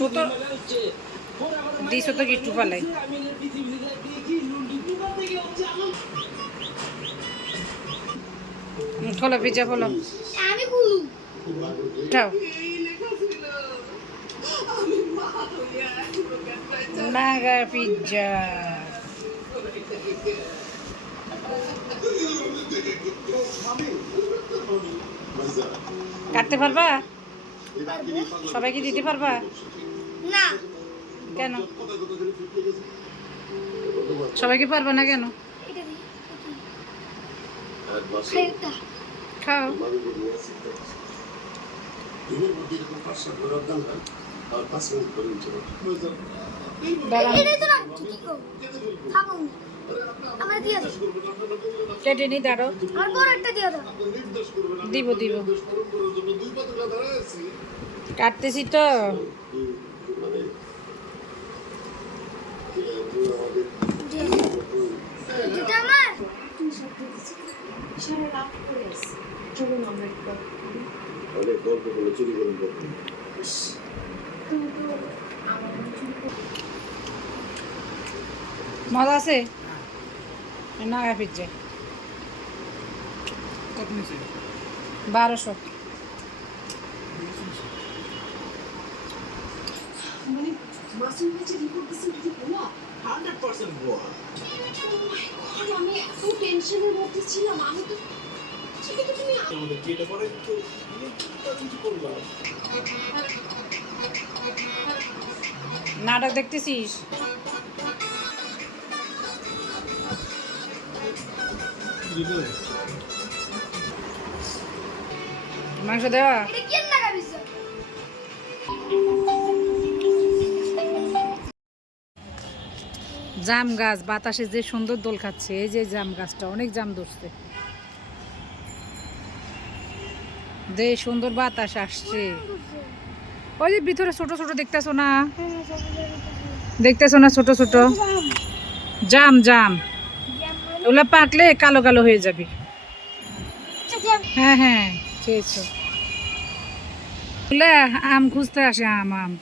সুতো দিছো তো একটু ফালাই খোলো পিজ্জা খোলো উঠাও। নাগা পিজ্জা। কাটতে পারবা? সবাইকে দিতে পারবা? না। কেন? সবাইকে পারবা না কেন? খাও। কেটে নি দাঁড়ো আর বড় একটা দিয়ে দাও। দিব দিব। কাটতেছি তো। অনেক গল্প করে চুরি করে। মজা আছে? নাগা পিজ্জা বারোশো। মাসুম রিপোর্ট দিচ্ছে কি ভুয়া হান্ড্রেড পার্সেন্ট ভুয়া আমি এত টেনশনের মধ্যে ছিলাম আমি তো সেটা তুমি আমাদের যেটা করে? তো কিছু করলাম নাটক দেখতেছিস? মাংস দেওয়া? জাম গাছ, বাতাসে যে সুন্দর দোল খাচ্ছে, এই যে জাম গাছটা, অনেক জাম ধরছে। যে সুন্দর বাতাস আসছে। ওই যে ভিতরে ছোট ছোট দেখতেছো না? দেখতেছো না ছোট ছোট? জাম জাম। ওগুলো পাকলে কালো কালো হয়ে যাবে। হ্যাঁ হ্যাঁ আম খুঁজতে আসে, আম আম।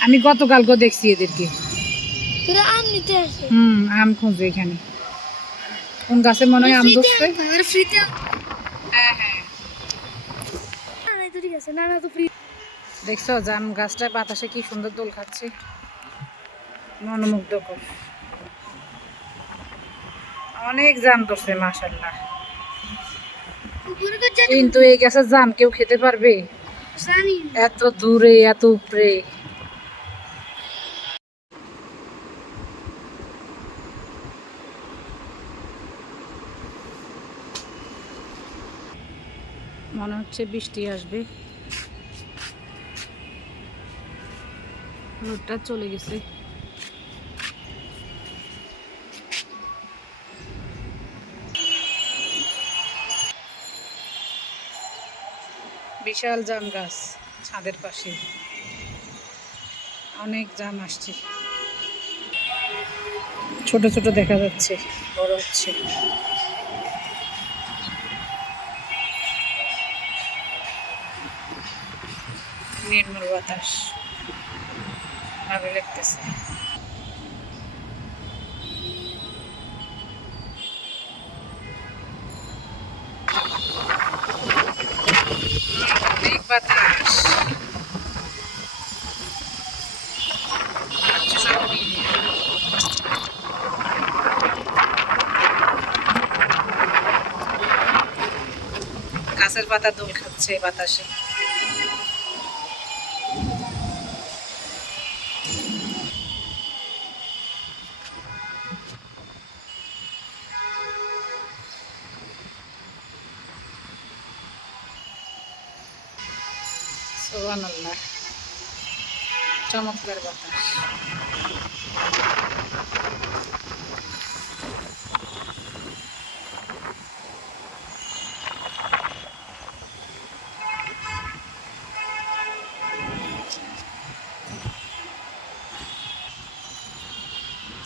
আমি গতকালকে দেখছি এদেরকে। আম নিতে আসে। হুম আম খুঁজবে এখানে। কোন গাছে মনে হয় আম ধরছে? হ্যাঁ হ্যাঁ। দেখছ জাম গাছটা বাতাসে কি সুন্দর দোল খাচ্ছে। মনোমুগ্ধকর। অনেক জাম ধরছে মাশাল্লাহ কিন্তু এই গাছের জাম কেউ খেতে পারবে? জানি। এত দূরে এত উপরে। মনে হচ্ছে বৃষ্টি আসবে। রোডটা চলে গেছে। বিশাল জাম গাছ ছাদের পাশে। অনেক জাম আসছে। ছোট ছোট দেখা যাচ্ছে, বড় হচ্ছে। নির্মল বাতাস। ভালো লাগতেছে। অনেক বাতাস। আচ্ছা। গাছের পাতা দোল খাচ্ছে বাতাসে। সুবহানাল্লাহ চমৎকার বাতাস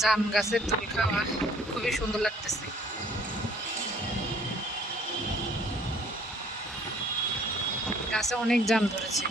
জাম গাছের দোল খাওয়া খুবই সুন্দর লাগতেছে। গাছে অনেক জাম ধরেছে।